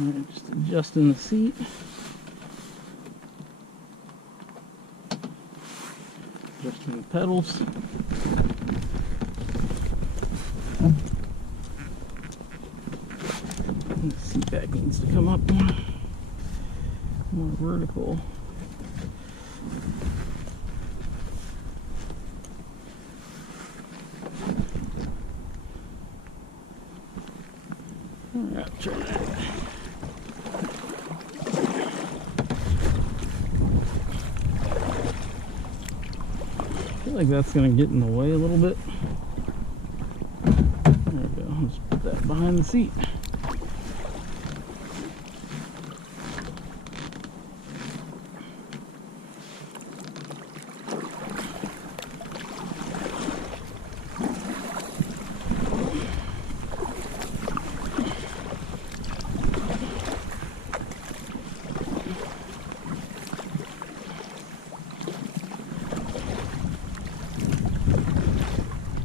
Alright, just adjusting the seat. Adjusting the pedals. The seat back needs to come up more vertical. Alright, try that. I feel like that's going to get in the way a little bit. There we go. Let's put that behind the seat.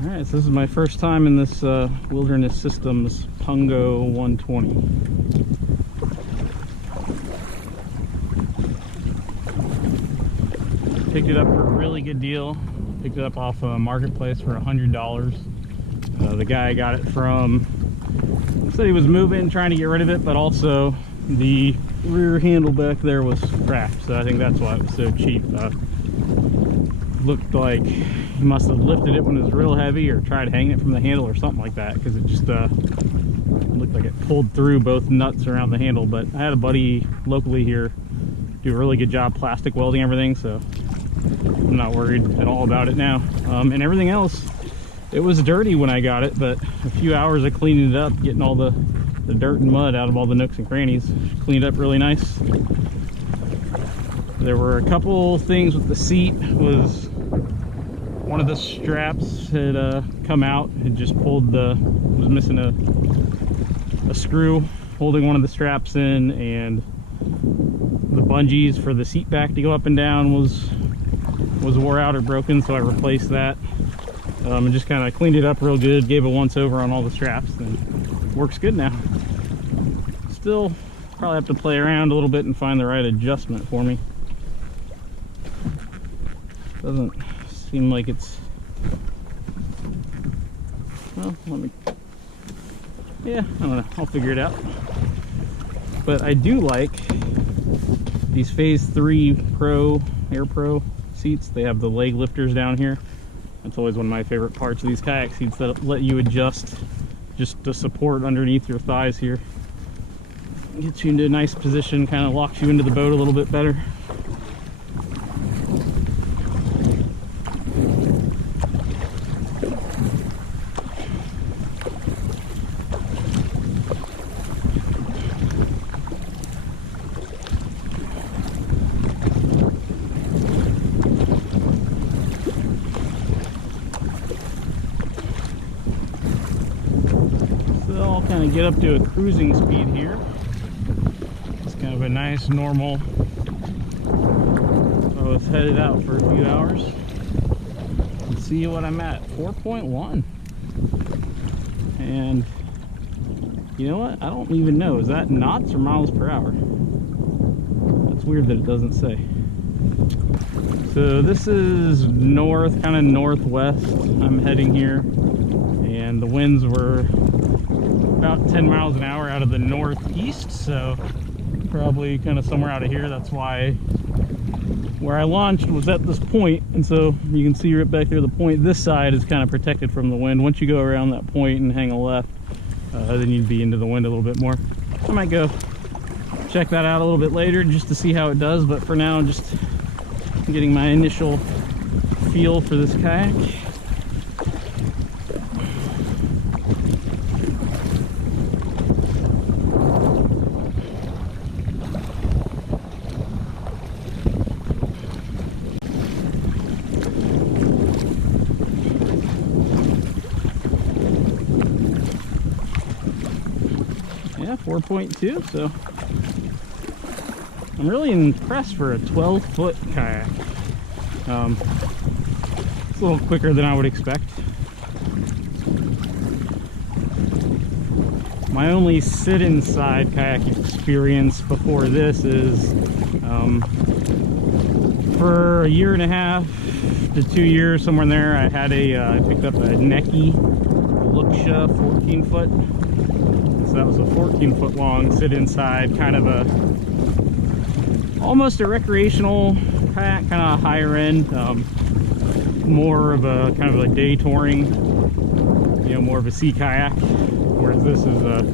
Alright, so this is my first time in this Wilderness Systems Pungo 120. Picked it up for a really good deal. Picked it up off a marketplace for $100. The guy I got it from said he was moving, trying to get rid of it, but also the rear handle back there was cracked, so I think that's why it was so cheap. Looked like he must have lifted it when it was real heavy or tried hanging it from the handle or something like that, because it just looked like it pulled through both nuts around the handle. But I had a buddy locally here do a really good job plastic welding everything, so I'm not worried at all about it now. And everything else, it was dirty when I got it, but a few hours of cleaning it up, getting all the dirt and mud out of all the nooks and crannies, cleaned up really nice. There were a couple things with the seat. Was one of the straps had come out, had just pulled was missing a screw holding one of the straps in, and the bungees for the seat back to go up and down was wore out or broken, so I replaced that. And just kind of cleaned it up real good, gave a once over on all the straps, and works good now. Still probably have to play around a little bit and find the right adjustment for me. Doesn't seem like it's, well, yeah, I don't know, I'll figure it out. But I do like these Phase 3 Pro, Air Pro seats. They have the leg lifters down here. That's always one of my favorite parts of these kayak seats, that let you adjust just the support underneath your thighs here. Gets you into a nice position, kind of locks you into the boat a little bit better. So I'll kind of get up to a cruising speed here. It's kind of a nice normal. So I was headed out for a few hours. Let's see what I'm at. 4.1. And you know what? I don't even know. Is that knots or miles per hour? That's weird that it doesn't say. So this is north, kind of northwest. I'm heading here, and the winds were about 10 miles an hour out of the northeast, so probably kind of somewhere out of here. That's why where I launched was at this point, and so you can see right back there the point. This side is kind of protected from the wind. Once you go around that point and hang a left, then you'd be into the wind a little bit more. I might go check that out a little bit later just to see how it does, but for now, just getting my initial feel for this kayak. Yeah, 4.2, so I'm really impressed for a 12-foot kayak. It's a little quicker than I would expect. My only sit-inside kayak experience before this is for a year and a half to 2 years, somewhere in there, I had I picked up a Necky Luxia 14-foot. So that was a 14-foot long sit-inside, kind of a almost a recreational kayak, kind of higher end, more of a kind of a day touring, you know, more of a sea kayak, whereas this is a,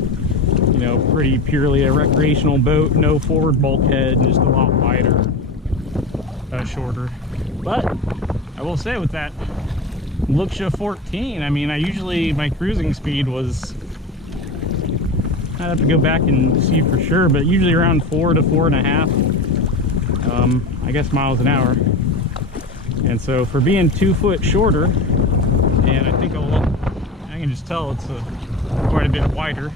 you know, pretty purely a recreational boat, no forward bulkhead, just a lot wider, shorter. But I will say with that Luxia 14, I mean, my cruising speed was, I'd have to go back and see for sure, but usually around 4 to 4.5, I guess, miles an hour. And so for being 2 foot shorter, and I think I can just tell it's quite a bit wider.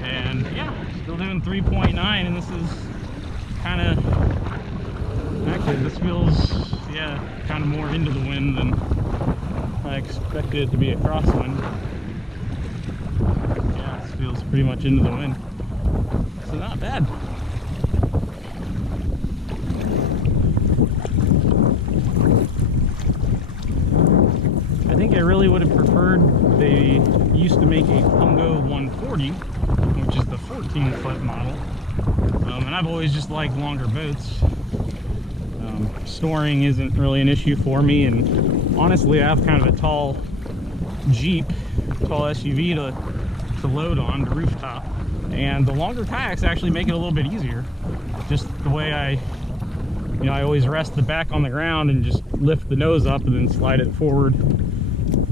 And yeah, still doing 3.9, and this is kind of, actually this feels, yeah, kind of more into the wind than I expected it to be a crosswind. Yeah, this feels pretty much into the wind, so not bad. I think I really would have preferred, they used to make a Pungo 140, which is the 14-foot model, and I've always just liked longer boats. Storing isn't really an issue for me, and honestly I have kind of a tall Jeep, tall SUV to load on the rooftop, and the longer kayaks actually make it a little bit easier. Just the way I always rest the back on the ground and just lift the nose up and then slide it forward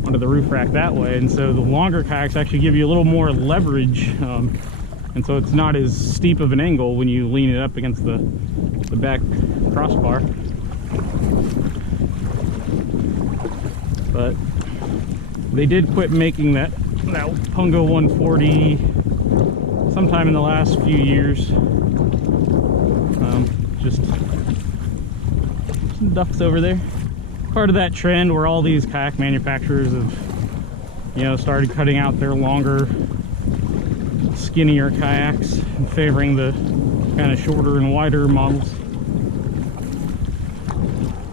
onto the roof rack that way. And so the longer kayaks actually give you a little more leverage, and so it's not as steep of an angle when you lean it up against the back crossbar. But they did quit making that Pungo 140 sometime in the last few years. Just some ducks over there. Part of that trend where all these kayak manufacturers have, you know, started cutting out their longer, skinnier kayaks and favoring the kind of shorter and wider models.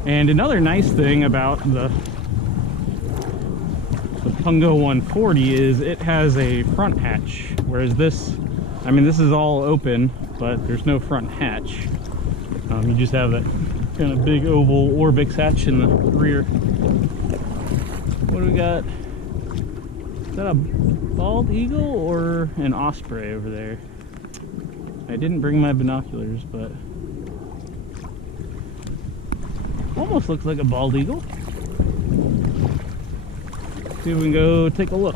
And another nice thing about the Pungo 140 is it has a front hatch, whereas this, I mean, this is all open, but there's no front hatch. You just have that kind of big oval Orbix hatch in the rear. What do we got? Is that a bald eagle or an osprey over there? I didn't bring my binoculars, but almost looks like a bald eagle. See if we can go take a look.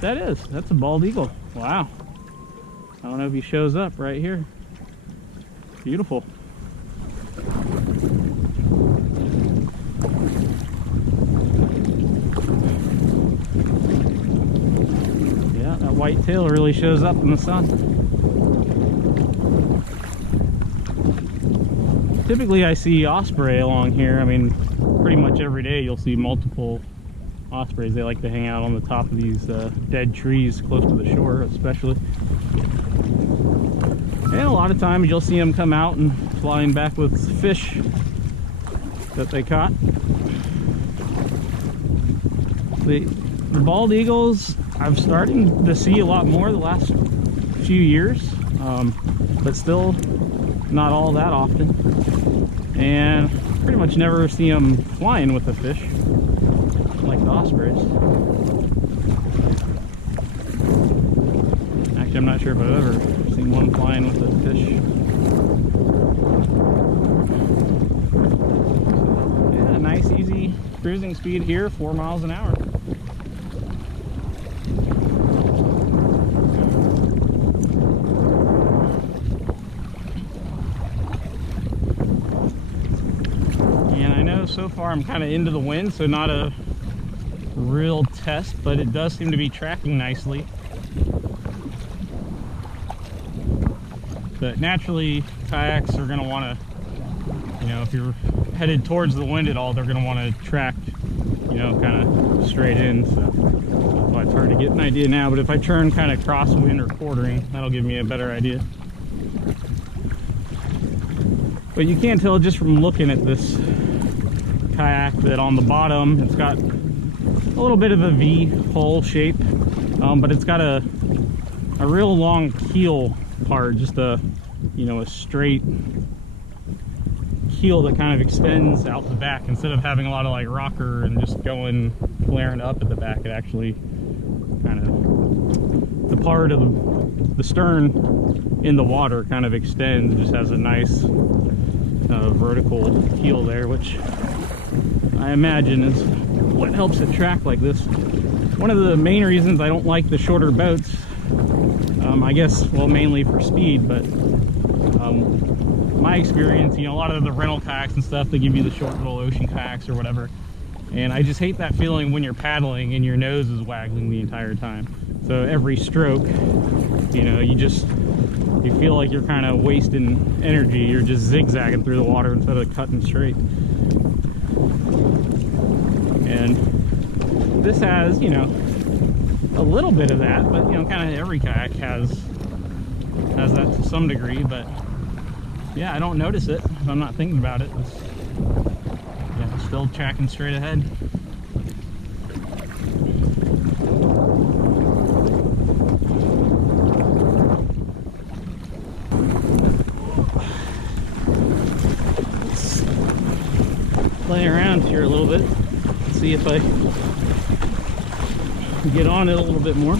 That's a bald eagle. Wow. I don't know if he shows up right here. Beautiful. whitetail really shows up in the sun. Typically I see osprey along here. I mean, pretty much every day you'll see multiple ospreys. They like to hang out on the top of these dead trees close to the shore, especially. And a lot of times you'll see them come out and flying back with fish that they caught. The bald eagles I've starting to see a lot more the last few years, but still not all that often. And pretty much never see them flying with the fish like the ospreys. Actually, I'm not sure if I've ever seen one flying with a fish. So, yeah, nice easy cruising speed here, 4 miles an hour. And I know so far I'm kind of into the wind, so not a real test, but it does seem to be tracking nicely. But naturally, kayaks are going to want to, you know, if you're headed towards the wind at all, they're going to want to track, you know, kind of straight in. So that's why it's hard to get an idea now. But if I turn kind of crosswind or quartering, that'll give me a better idea. But you can't tell just from looking at this kayak that on the bottom it's got a little bit of a V hull shape, but it's got a real long keel part, just a, you know, a straight keel that kind of extends out the back instead of having a lot of like rocker and just going flaring up at the back. It actually kind of, the part of the stern in the water kind of extends, just has a nice vertical keel there, which I imagine is what helps it track like this. One of the main reasons I don't like the shorter boats, I guess, well, mainly for speed, but my experience, you know, a lot of the rental kayaks and stuff, they give you the short little ocean kayaks or whatever, and I just hate that feeling when you're paddling and your nose is waggling the entire time. So every stroke, you know, you feel like you're kind of wasting energy. You're just zigzagging through the water instead of cutting straight. And this has, you know, a little bit of that, but, you know, kind of every kayak has that to some degree. But yeah, I don't notice it if I'm not thinking about it. Yeah, still tracking straight ahead. Play around here a little bit, see if I can get on it a little bit more.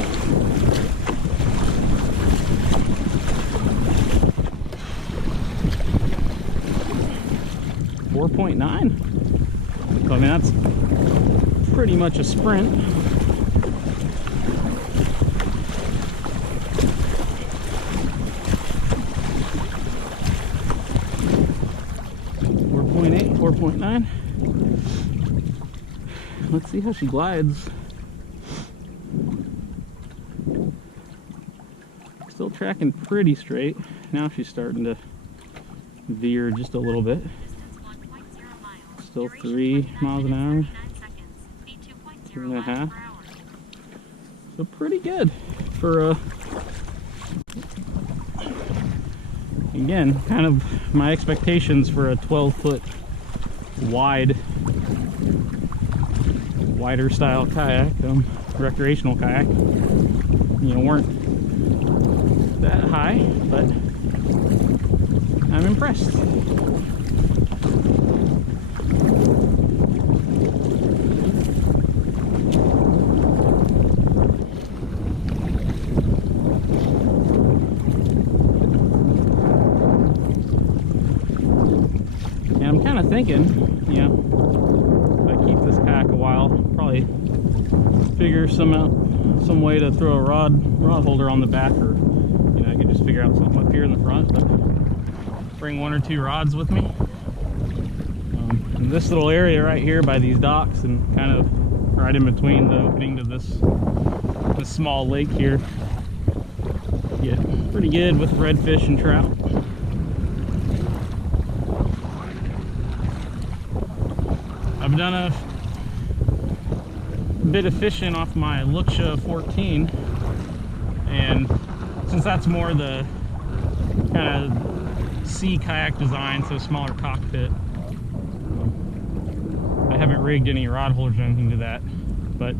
.9. I mean, that's pretty much a sprint. .8, 4.9. Let's see how she glides. Still tracking pretty straight. Now she's starting to veer just a little bit. Still 3 miles an hour. 2.5. So pretty good for again, kind of my expectations for a 12-foot wider style kayak, recreational kayak, you know, weren't that high, but I'm impressed. I'm kind of thinking, you know, if I keep this kayak a while, probably figure some way to throw a rod holder on the back, or, you know, I could just figure out something up here in the front, but bring 1 or 2 rods with me. And this little area right here by these docks, and kind of right in between the opening to this small lake here, get pretty good with redfish and trout. I've done a bit of fishing off my Luxia 14, and since that's more the kind of sea kayak design, so smaller cockpit, I haven't rigged any rod holders or anything to that, but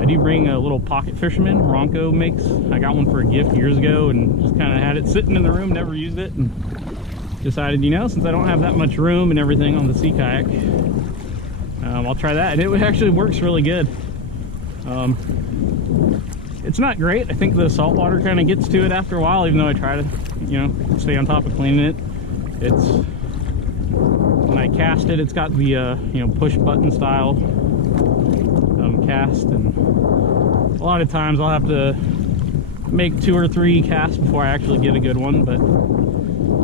I do bring a little pocket fisherman Ronco makes. I got one for a gift years ago and just kind of had it sitting in the room, never used it, and decided, you know, since I don't have that much room and everything on the sea kayak, I'll try that, and it actually works really good. It's not great. I think the salt water kind of gets to it after a while, even though I try to, you know, stay on top of cleaning it. It's, when I cast it, it's got the, you know, push button style cast, and a lot of times I'll have to make 2 or 3 casts before I actually get a good one, but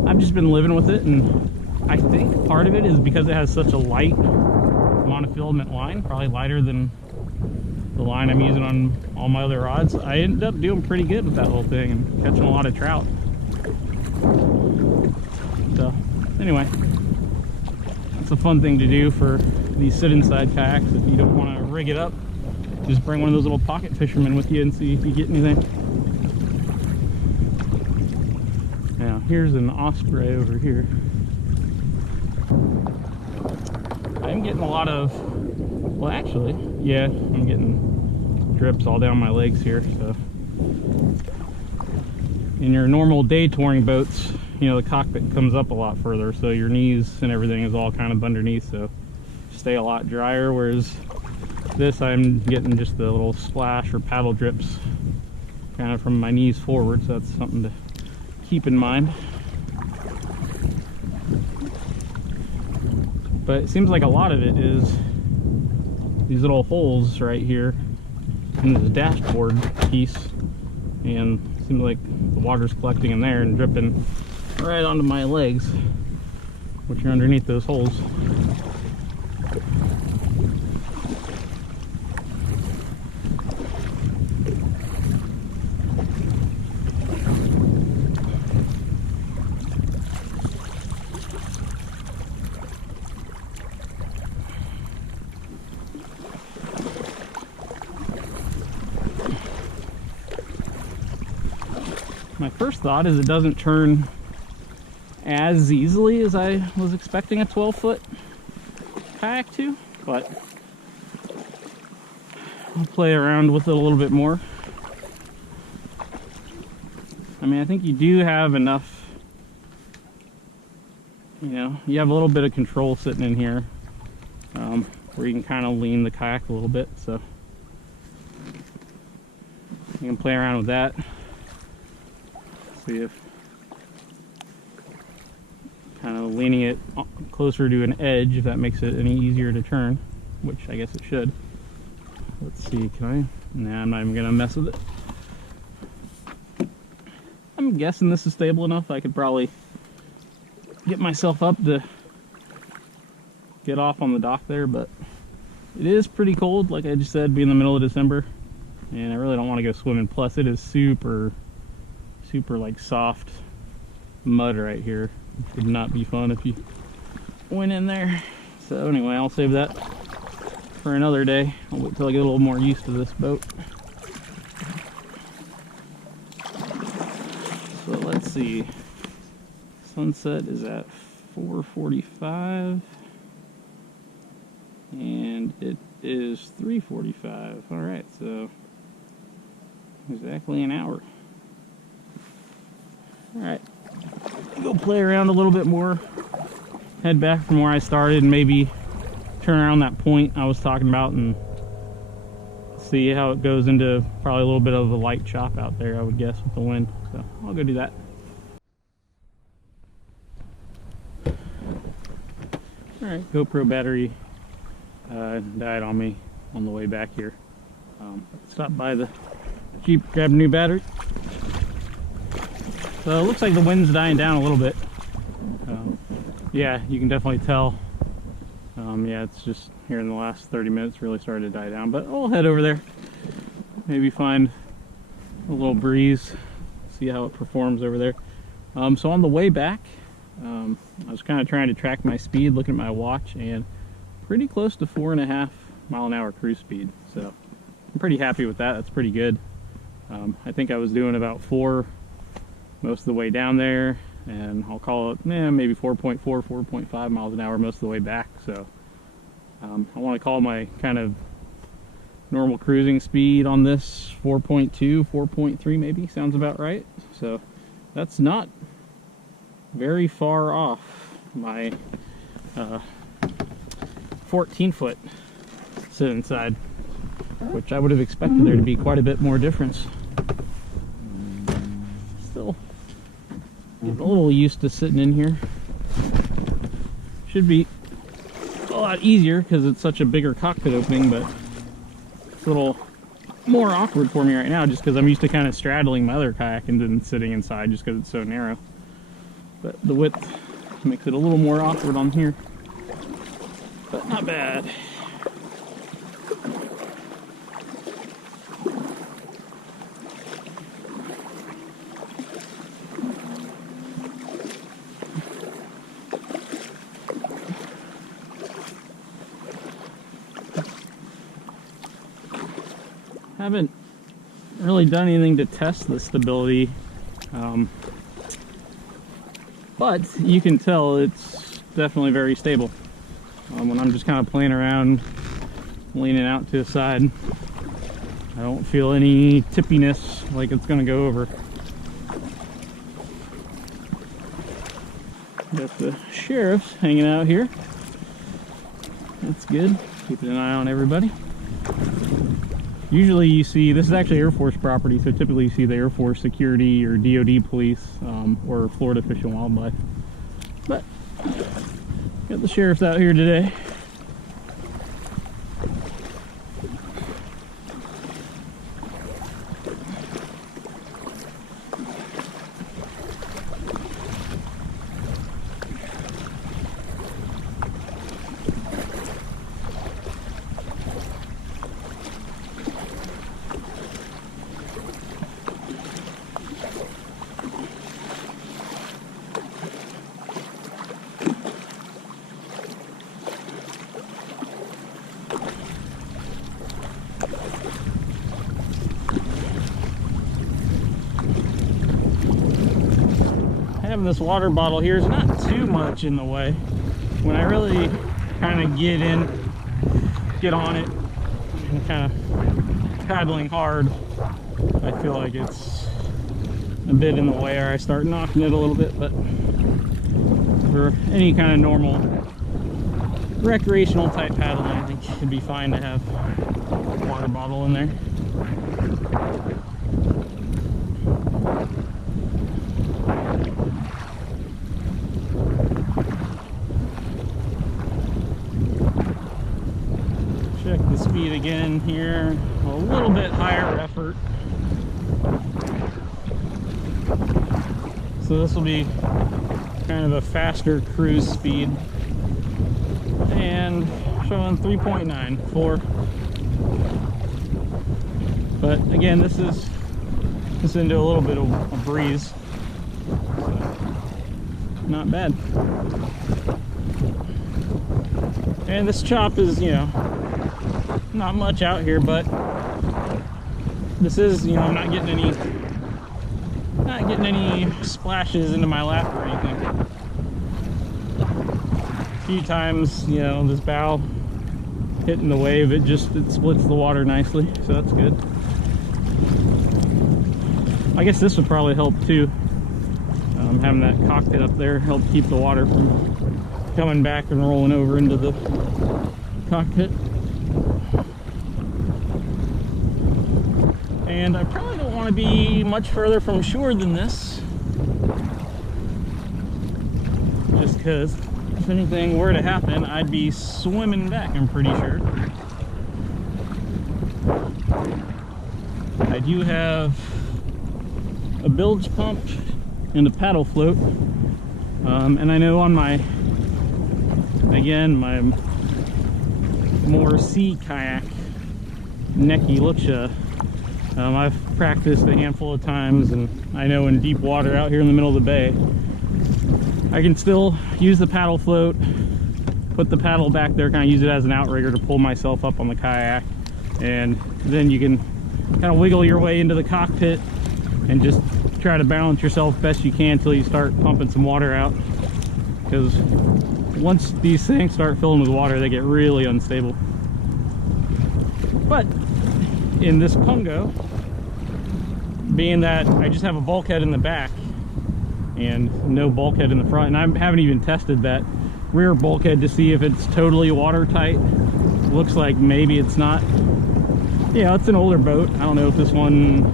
I've just been living with it, and I think part of it is because it has such a light monofilament line, probably lighter than the line I'm using on all my other rods. I ended up doing pretty good with that whole thing and catching a lot of trout. So anyway, it's a fun thing to do for these sit inside kayaks. If you don't want to rig it up, just bring one of those little pocket fishermen with you and see if you get anything. Now here's an osprey over here. I'm getting a lot of, well actually, yeah, I'm getting drips all down my legs here. So in your normal day touring boats, you know, the cockpit comes up a lot further, so your knees and everything is all kind of underneath, so stay a lot drier, whereas this I'm getting just the little splash or paddle drips kind of from my knees forward, so that's something to keep in mind. But it seems like a lot of it is these little holes right here in this dashboard piece, and it seems like the water's collecting in there and dripping right onto my legs, which are underneath those holes. My first thought is it doesn't turn as easily as I was expecting a 12-foot kayak to, but I'll play around with it a little bit more. I mean, I think you do have enough, you know, you have a little bit of control sitting in here, where you can kind of lean the kayak a little bit, so you can play around with that. See if kind of leaning it closer to an edge, if that makes it any easier to turn, which I guess it should. Let's see, can I? Nah, I'm not even gonna mess with it. I'm guessing this is stable enough. I could probably get myself up to get off on the dock there, but it is pretty cold, like I just said, being the middle of December, and I really don't want to go swimming. Plus it is super like soft mud right here, which would not be fun if you went in there. So anyway, I'll save that for another day. I'll wait till I get a little more used to this boat. So let's see, sunset is at 4:45 and it is 3:45. All right, so exactly an hour. All right, go play around a little bit more, head back from where I started, and maybe turn around that point I was talking about and see how it goes into probably a little bit of a light chop out there, I would guess, with the wind. So I'll go do that. All right, GoPro battery died on me on the way back here. Stopped by the Jeep, grabbed a new battery. So it looks like the wind's dying down a little bit. Yeah, you can definitely tell. Yeah, it's just here in the last 30 minutes really started to die down, but I'll head over there. Maybe find a little breeze, see how it performs over there. So on the way back, I was kind of trying to track my speed, looking at my watch, and pretty close to 4.5 mile-an-hour cruise speed. So I'm pretty happy with that. That's pretty good. I think I was doing about 4 most of the way down there, and I'll call it maybe 4.4, 4.5 miles an hour most of the way back. So I want to call my kind of normal cruising speed on this 4.2, 4.3 maybe, sounds about right. So that's not very far off my 14-foot sit inside, which I would have expected there to be quite a bit more difference. Still getting a little used to sitting in here. Should be a lot easier because it's such a bigger cockpit opening, but it's a little more awkward for me right now just because I'm used to kind of straddling my other kayak and then sitting inside just because it's so narrow. But the width makes it a little more awkward on here, but not bad. Haven't really done anything to test the stability, but you can tell it's definitely very stable. When I'm just kind of playing around, leaning out to the side, I don't feel any tippiness like it's going to go over. Got the sheriffs hanging out here. That's good. Keeping an eye on everybody. Usually you see, this is actually Air Force property, so typically you see the Air Force security or DOD police or Florida Fish and Wildlife. But got the sheriffs out here today. Having this water bottle here is not too much in the way. When I really kind of get on it and kind of paddling hard, I feel like it's a bit in the way, or I start knocking it a little bit. But for any kind of normal recreational type paddling, I think it'd be fine to have a water bottle in there. Check the speed again here, a little bit higher effort. So this will be kind of a faster cruise speed, and showing 3.94. But again, this is into a little bit of a breeze, so not bad. And this chop is, you know, not much out here, but this is, you know, I'm not getting any splashes into my lap or anything. A few times, you know, this bow hitting the wave, it splits the water nicely, so that's good. I guess this would probably help too. Having that cockpit up there help keep the water from coming back and rolling over into the cockpit. And I probably don't want to be much further from shore than this, just because if anything were to happen, I'd be swimming back, I'm pretty sure. I do have a bilge pump and a paddle float, and I know on my more sea kayak, Neki Luksha, I've practiced a handful of times and I know in deep water out here in the middle of the bay, I can still use the paddle float, put the paddle back there, kind of use it as an outrigger to pull myself up on the kayak, and then you can kind of wiggle your way into the cockpit and just try to balance yourself best you can until you start pumping some water out, because once these things start filling with water, they get really unstable. But in this Pungo, being that I just have a bulkhead in the back and no bulkhead in the front, and I haven't even tested that rear bulkhead to see if it's totally watertight. Looks like maybe it's not. Yeah, it's an older boat. I don't know if this one,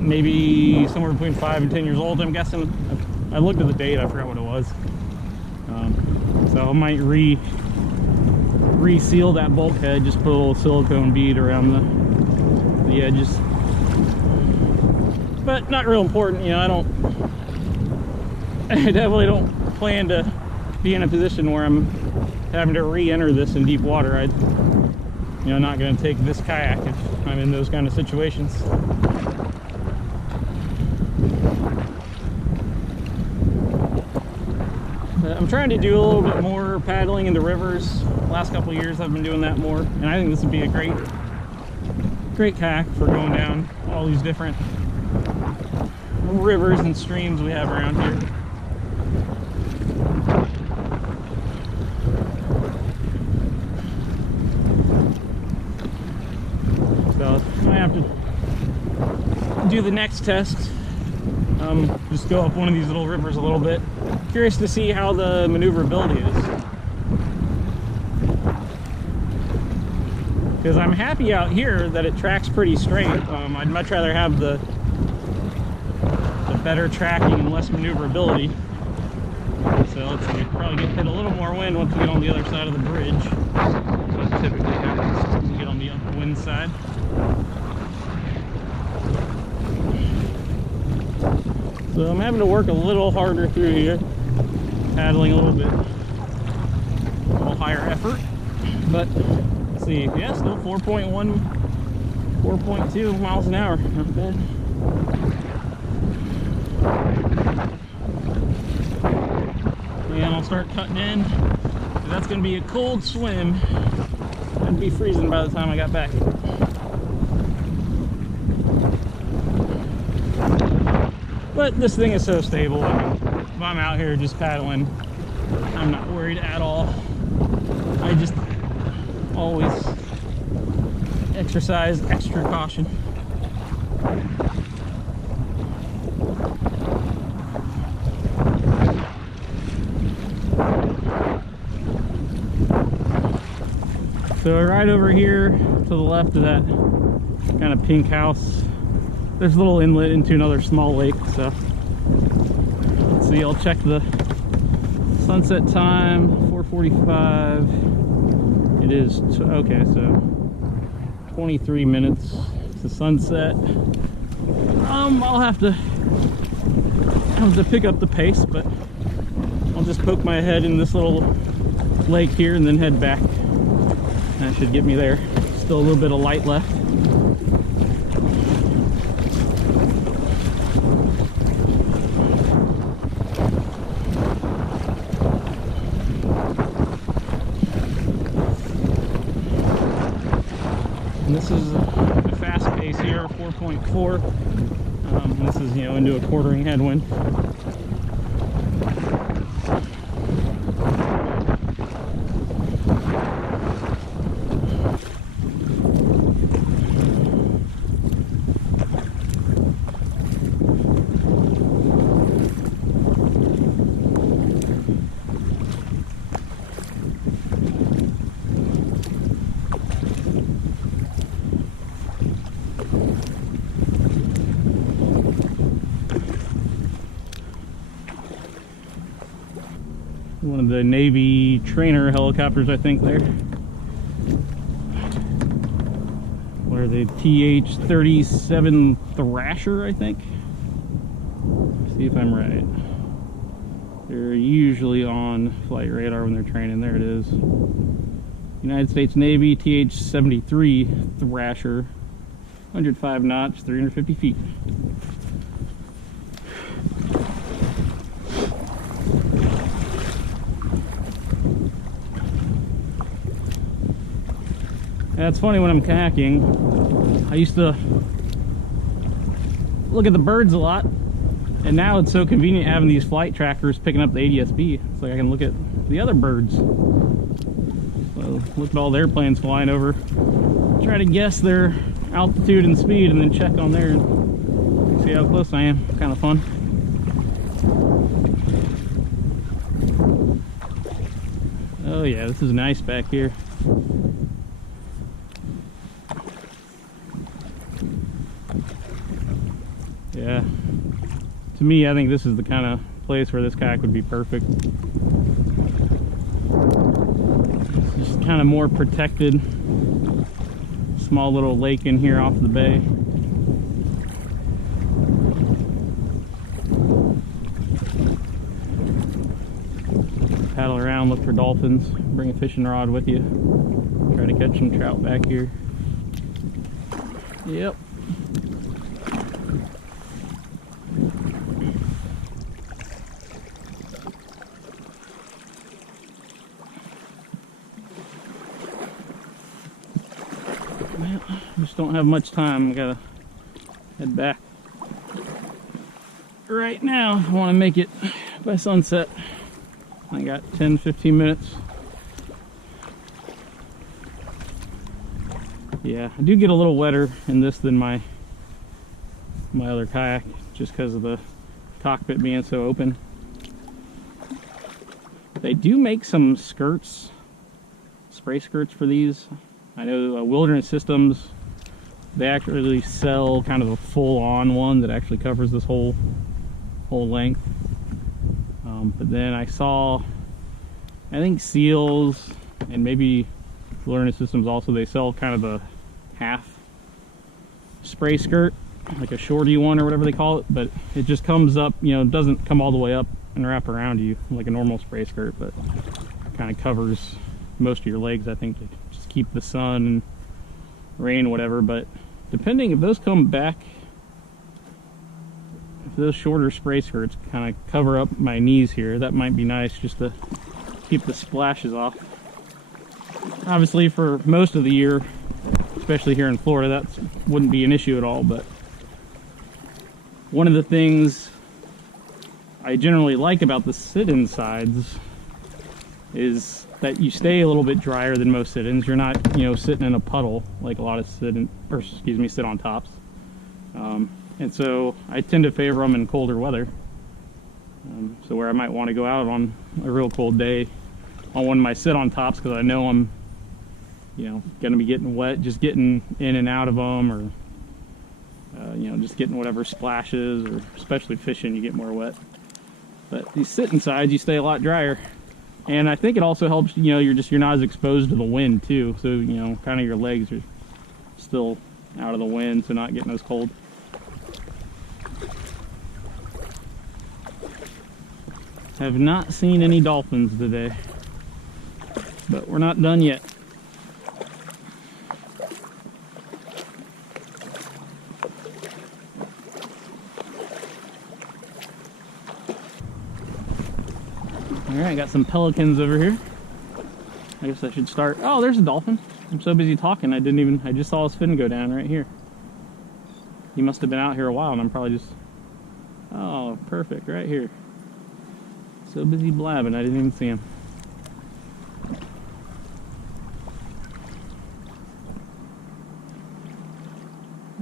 maybe somewhere between 5 and 10 years old, I'm guessing. I looked at the date, I forgot what it was. So I might reseal that bulkhead, just put a little silicone bead around the edges. But not real important, you know. I definitely don't plan to be in a position where I'm having to re-enter this in deep water. I'm not going to take this kayak if I'm in those kind of situations. I'm trying to do a little bit more paddling in the rivers. The last couple of years I've been doing that more, and I think this would be a great kayak for going down all these different rivers and streams we have around here. So I have to do the next test. Just go up one of these little rivers a little bit. Curious to see how the maneuverability is, because I'm happy out here that it tracks pretty straight. I'd much rather have the better tracking and less maneuverability. So let's see, probably get hit a little more wind once we get on the other side of the bridge. That's what typically happens when we get on the wind side. So I'm having to work a little harder through here, paddling a little bit, a little higher effort. But let's see, yeah, still 4.1, 4.2 miles an hour, not bad. And I'll start cutting in. That's going to be a cold swim. I'd be freezing by the time I got back. But this thing is so stable. I mean, if I'm out here just paddling, I'm not worried at all. I just always exercise extra caution. So right over here to the left of that kind of pink house, there's a little inlet into another small lake. So let's see, I'll check the sunset time, 4:45. It is, okay, so 23 minutes to sunset. I'll have to pick up the pace, but I'll just poke my head in this little lake here and then head back. That should get me there. Still a little bit of light left. And this is a fast pace here, 4.4. This is, into a quartering headwind. One of the Navy trainer helicopters, I think there. What are they? TH-37 Thrasher, I think. Let's see if I'm right. They're usually on flight radar when they're training. There it is. United States Navy TH-73 Thrasher. 105 knots, 350 feet. That's funny, when I'm kayaking, I used to look at the birds a lot, and now it's so convenient having these flight trackers picking up the ADS-B. It's like I can look at the other birds. So look at all their planes flying over, try to guess their altitude and speed, and then check on there and see how close I am. Kind of fun. Oh yeah, this is nice back here. Yeah, to me, I think this is the kind of place where this kayak would be perfect. It's just kind of more protected. Small little lake in here off the bay. Paddle around, look for dolphins, bring a fishing rod with you, try to catch some trout back here. Yep. Well, just don't have much time. I gotta head back right now. I want to make it by sunset. I got 10-15 minutes. Yeah, I do get a little wetter in this than my other kayak, just because of the cockpit being so open. They do make some skirts, spray skirts for these. I know Wilderness Systems, they actually sell kind of a full-on one that actually covers this whole length. But then I saw, I think Seals and maybe Wilderness Systems also, they sell kind of a half spray skirt, like a shorty one or whatever they call it, but it just comes up, you know, it doesn't come all the way up and wrap around you like a normal spray skirt, but kind of covers most of your legs, I think, to just keep the sun and rain, whatever. But depending if those come back, if those shorter spray skirts kind of cover up my knees here, that might be nice just to keep the splashes off. Obviously for most of the year, especially here in Florida, that wouldn't be an issue at all. But one of the things I generally like about the sit-in sides is that you stay a little bit drier than most sit-ins. You're not, you know, sitting in a puddle like a lot of sit-on tops. And so I tend to favor them in colder weather. So where I might want to go out on a real cold day on one of my sit-on tops, because I know I'm, you know, going to be getting wet, just getting in and out of them, or you know, just getting whatever splashes, or especially fishing, you get more wet. But these sit-in sides, you stay a lot drier. And I think it also helps, you know, you're not as exposed to the wind too. So, you know, kind of your legs are still out of the wind, so not getting as cold. Have not seen any dolphins today, but we're not done yet. Alright, got some pelicans over here. I guess I should start. Oh, there's a dolphin. I'm so busy talking, I just saw his fin go down right here. He must have been out here a while, and I'm probably just... Oh, perfect, right here. So busy blabbing, I didn't even see him.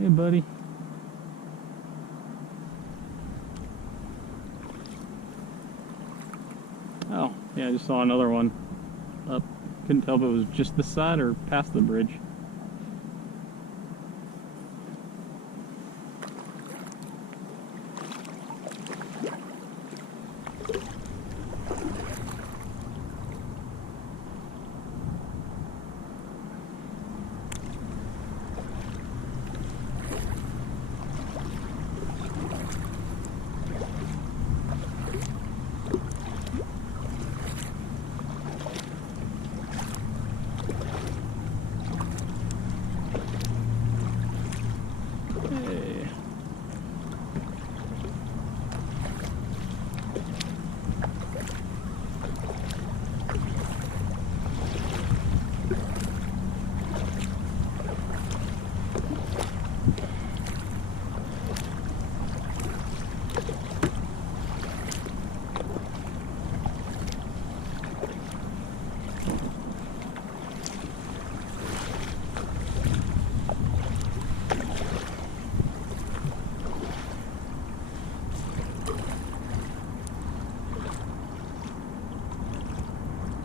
Hey, buddy. Oh, yeah, I just saw another one up. Couldn't tell if it was just this side or past the bridge.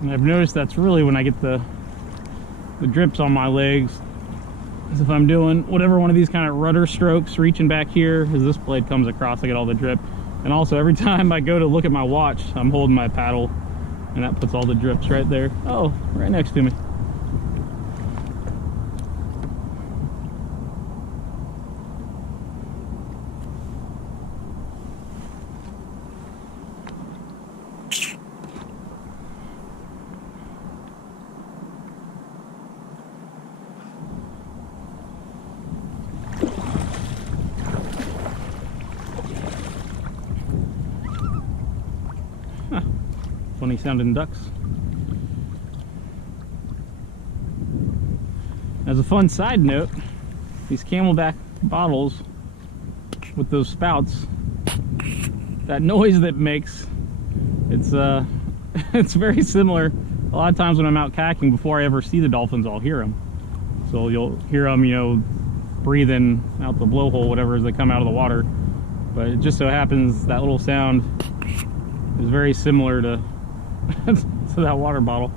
And I've noticed that's really when I get the drips on my legs, is if I'm doing whatever one of these kind of rudder strokes, reaching back here, as this blade comes across, I get all the drip. And also every time I go to look at my watch, I'm holding my paddle, and that puts all the drips right there. Oh, right next to me. Funny sounding ducks. As a fun side note, these Camelback bottles with those spouts, that noise that makes, it's it's very similar. A lot of times when I'm out kayaking, before I ever see the dolphins, I'll hear them. So you'll hear them, you know, breathing out the blowhole, whatever, as they come out of the water. But it just so happens that little sound is very similar to to that water bottle.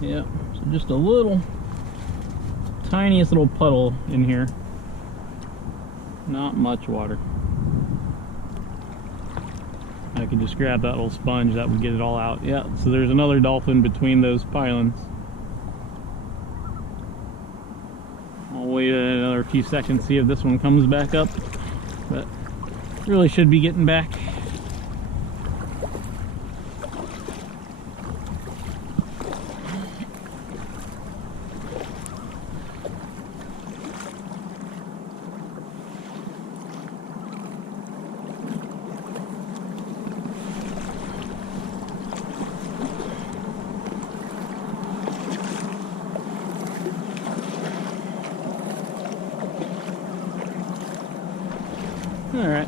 Yeah, so just a little, tiniest little puddle in here. Not much water. I could just grab that little sponge, that would get it all out. Yeah, so there's another dolphin between those pylons. I'll wait another few seconds, see if this one comes back up, but really should be getting back. All right.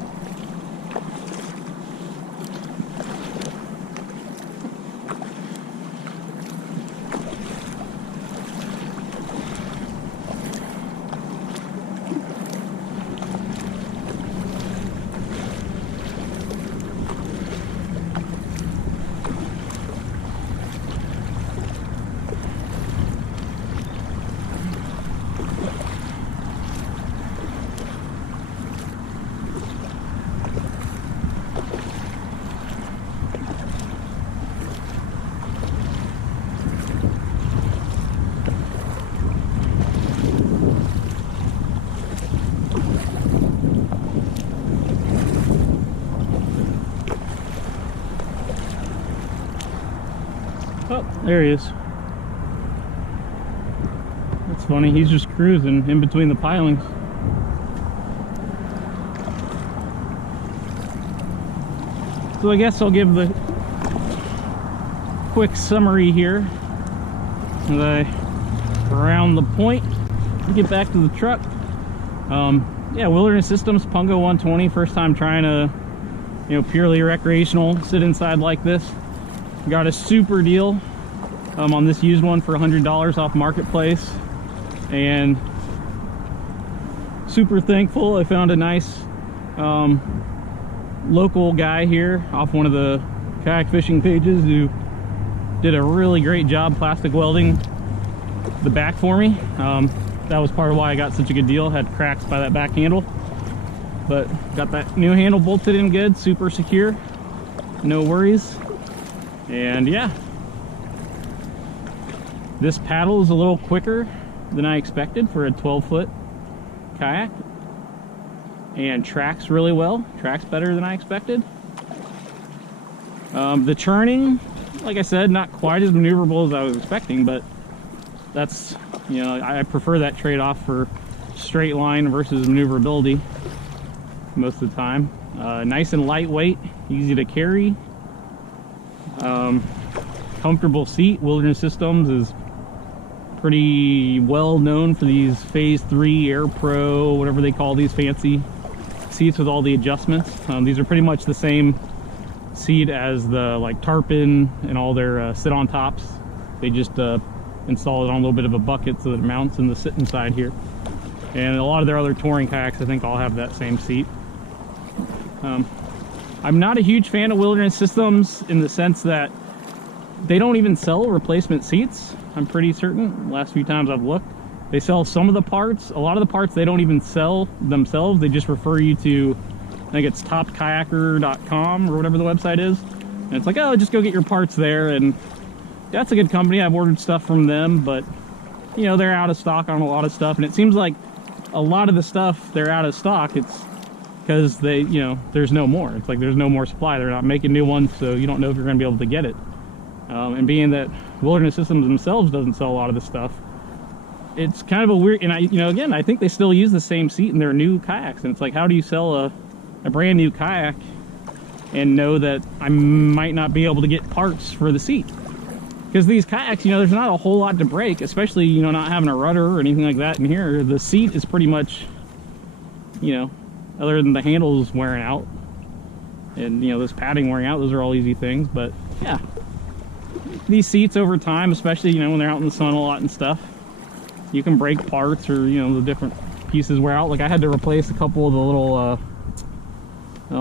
Oh, there he is. That's funny, he's just cruising in between the pilings. So I guess I'll give the quick summary here as I round the point and get back to the truck. Yeah, Wilderness Systems Pungo 120, first time trying a, you know, purely recreational sit inside like this. Got a super deal on this used one for $100 off Marketplace, and super thankful I found a nice local guy here off one of the kayak fishing pages who did a really great job plastic welding the back for me. That was part of why I got such a good deal. Had cracks by that back handle, but got that new handle bolted in good, super secure, no worries. And yeah, this paddle is a little quicker than I expected for a 12-foot kayak, and tracks really well. Tracks better than I expected. The churning, like I said, not quite as maneuverable as I was expecting, but that's, you know, I prefer that trade-off for straight line versus maneuverability most of the time. Nice and lightweight, easy to carry. Comfortable seat. Wilderness Systems is pretty well known for these Phase 3 Air Pro, whatever they call these fancy seats with all the adjustments. These are pretty much the same seat as the like tarpon and all their sit on tops. They just install it on a little bit of a bucket so that it mounts in the sit inside here. And a lot of their other touring kayaks, I think, all have that same seat. I'm not a huge fan of Wilderness Systems in the sense that they don't even sell replacement seats. I'm pretty certain. The last few times I've looked, they sell some of the parts. A lot of the parts they don't even sell themselves. They just refer you to, I think it's topkayaker.com or whatever the website is. And it's like, oh, just go get your parts there. And that's a good company. I've ordered stuff from them, but you know, they're out of stock on a lot of stuff. And it seems like a lot of the stuff they're out of stock, it's because they, you know, there's no more. It's like there's no more supply. They're not making new ones, so you don't know if you're going to be able to get it. And being that Wilderness Systems themselves doesn't sell a lot of this stuff, it's kind of a weird, and again, I think they still use the same seat in their new kayaks. And it's like, how do you sell a brand new kayak and know that I might not be able to get parts for the seat? Because these kayaks, you know, there's not a whole lot to break, especially, you know, not having a rudder or anything like that in here. The seat is pretty much, you know, other than the handles wearing out and, you know, this padding wearing out, those are all easy things. But yeah, these seats over time, especially, you know, when they're out in the sun a lot and stuff, you can break parts, or, you know, the different pieces wear out. Like I had to replace a couple of the little,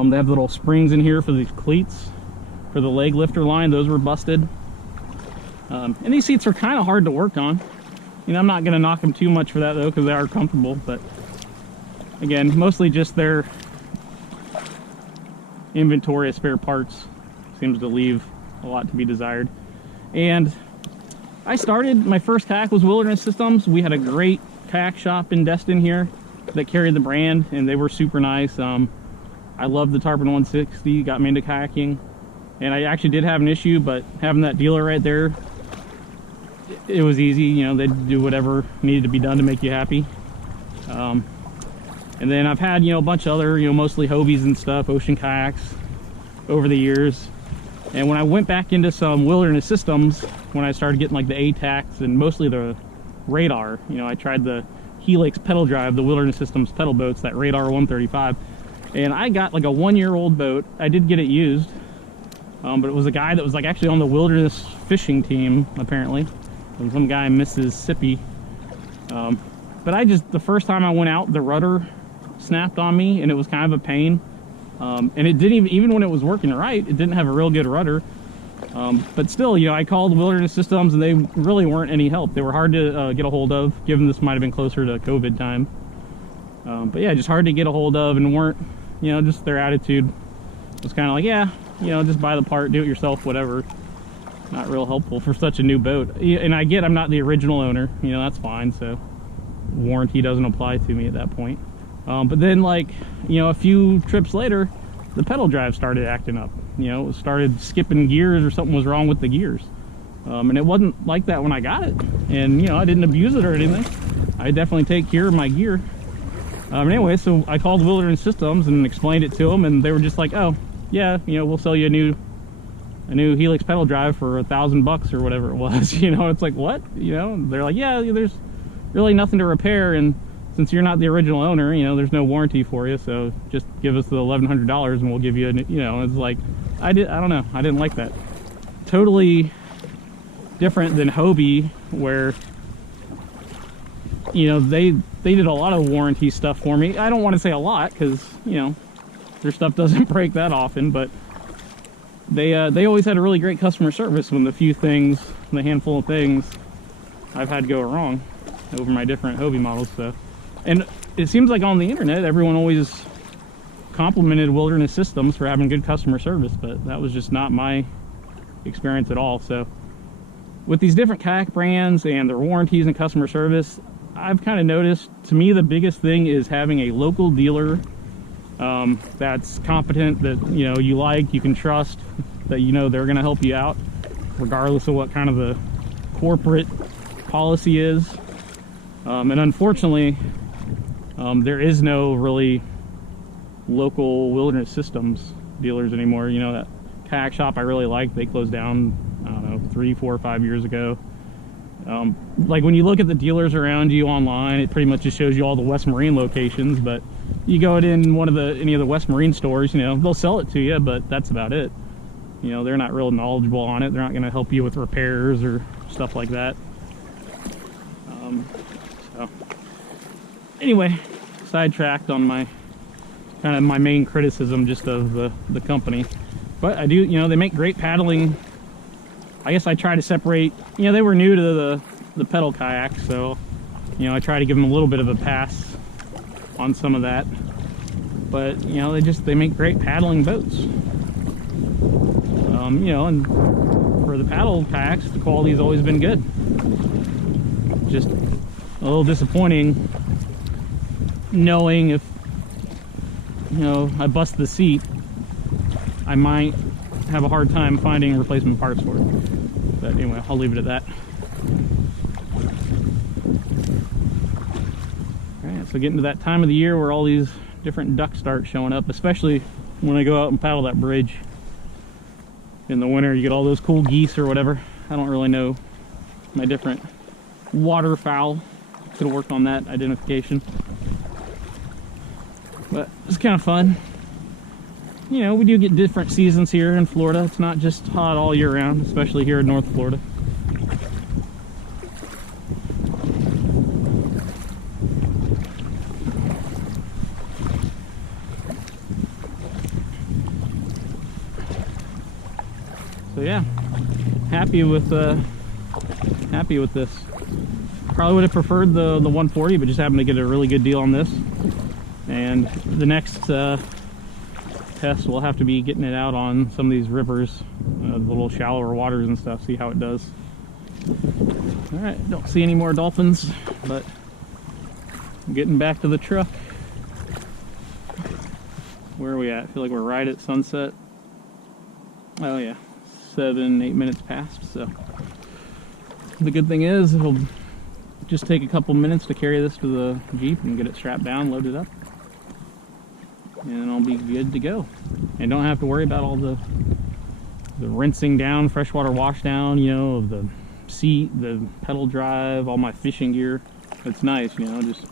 they have little springs in here for these cleats for the leg lifter line. Those were busted. And these seats are kind of hard to work on. You know, I'm not going to knock them too much for that though, because they are comfortable. But again, mostly just their inventory of spare parts seems to leave a lot to be desired. And I started, my first kayak was Wilderness Systems. We had a great kayak shop in Destin here that carried the brand, and they were super nice. I loved the Tarpon 160, got me into kayaking. And I actually did have an issue, but having that dealer right there, it was easy. You know, they'd do whatever needed to be done to make you happy. And then I've had, you know, a bunch of other, you know, mostly Hobies and stuff, ocean kayaks over the years. And when I went back into some Wilderness Systems, when I started getting like the ATACs and mostly the Radar, you know, I tried the Helix pedal drive, the Wilderness Systems pedal boats, that Radar 135. And I got like a 1-year-old boat. I did get it used. But it was a guy that was like actually on the wilderness fishing team, apparently. From some guy in Mississippi. But the first time I went out, the rudder snapped on me, and it was kind of a pain. And it didn't even when it was working right, it didn't have a real good rudder. But still, you know, I called Wilderness Systems, and they really weren't any help. They were hard to get a hold of, given this might have been closer to COVID time. But yeah, just hard to get a hold of, and weren't, you know, just their attitude was kind of like, yeah, you know, just buy the part, do it yourself, whatever. Not real helpful for such a new boat. And I get I'm not the original owner, you know, that's fine, so warranty doesn't apply to me at that point. But then, like, you know, a few trips later, the pedal drive started acting up. You know, it started skipping gears, or something was wrong with the gears. And it wasn't like that when I got it. And, you know, I didn't abuse it or anything. I definitely take care of my gear. Anyway, so I called Wilderness Systems and explained it to them, and they were just like, oh, yeah, you know, we'll sell you a new Helix pedal drive for $1,000 or whatever it was. You know, it's like, what? You know, they're like, yeah, there's really nothing to repair, and since you're not the original owner, you know, there's no warranty for you, so just give us the $1,100 and we'll give you a new, you know. It's like, I don't know, I didn't like that. Totally different than Hobie, where, you know, they did a lot of warranty stuff for me. I don't want to say a lot, because, you know, their stuff doesn't break that often, but they always had a really great customer service when the handful of things I've had go wrong over my different Hobie models. So, and it seems like on the internet, everyone always complimented Wilderness Systems for having good customer service, but that was just not my experience at all. So with these different kayak brands and their warranties and customer service, I've kind of noticed, to me, the biggest thing is having a local dealer that's competent, that, you know, you like, you can trust, that, you know, they're going to help you out regardless of what kind of the corporate policy is. And unfortunately, there is no really local Wilderness Systems dealers anymore. You know, that kayak shop I really liked, they closed down, I don't know, 3, 4, 5 years ago. Like when you look at the dealers around you online, it pretty much just shows you all the West Marine locations, but you go in any of the West Marine stores, you know, they'll sell it to you, but that's about it. you know, they're not real knowledgeable on it. They're not going to help you with repairs or stuff like that. So anyway, sidetracked on my kind of my main criticism just of the company. But I do, you know, they make great paddling. I guess I try to separate, you know, they were new to the pedal kayak, so, you know, I try to give them a little bit of a pass on some of that. But, you know, they make great paddling boats. You know, and for the paddle kayaks, the quality's always been good. Just a little disappointing knowing if, you know, I bust the seat, I might have a hard time finding replacement parts for it. But anyway, I'll leave it at that. Alright, so getting to that time of the year where all these different ducks start showing up, especially when I go out and paddle that bridge. In the winter, you get all those cool geese or whatever. I don't really know my different waterfowl. Could have worked on that identification. But it's kind of fun. You know, we do get different seasons here in Florida. It's not just hot all year round, especially here in North Florida. So yeah, happy with this. Probably would have preferred the 140, but just happened to get a really good deal on this. And the next test will have to be getting it out on some of these rivers, the little shallower waters and stuff, see how it does. All right, don't see any more dolphins, but I'm getting back to the truck. Where are we at? I feel like we're right at sunset. Oh yeah, 7-8 minutes past. So the good thing is it'll just take a couple minutes to carry this to the Jeep and get it strapped down, loaded up, and I'll be good to go. And don't have to worry about all the rinsing down, freshwater wash down, you know, of the seat, the pedal drive, all my fishing gear. It's nice, you know, just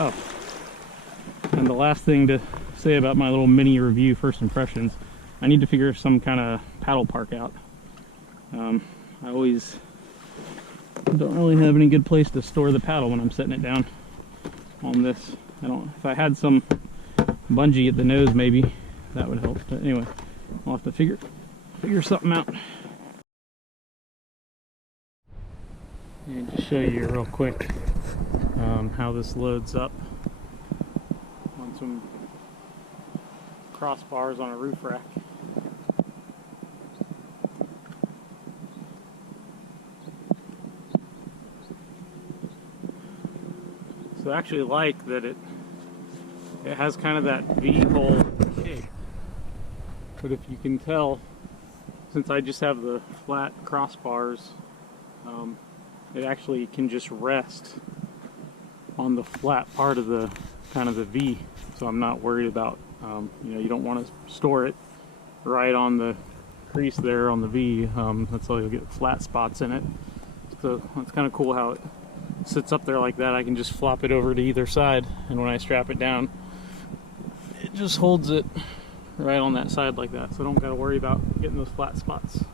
oh, and the last thing to say about my little mini review, first impressions, I need to figure some kind of paddle park out. I always don't really have any good place to store the paddle when I'm setting it down on this. If I had some bungee at the nose, maybe that would help. But anyway, I'll have to figure something out. And just show you real quick how this loads up on some crossbars on a roof rack. So I actually like that it has kind of that V-hole shape. But if you can tell, since I just have the flat crossbars, it actually can just rest on the flat part of the kind of the V. So I'm not worried about, you know, you don't want to store it right on the crease there on the V. That's how you'll get flat spots in it. So it's kind of cool how it sits up there like that. I can just flop it over to either side, and when I strap it down, it just holds it right on that side like that. So I don't got to worry about getting those flat spots.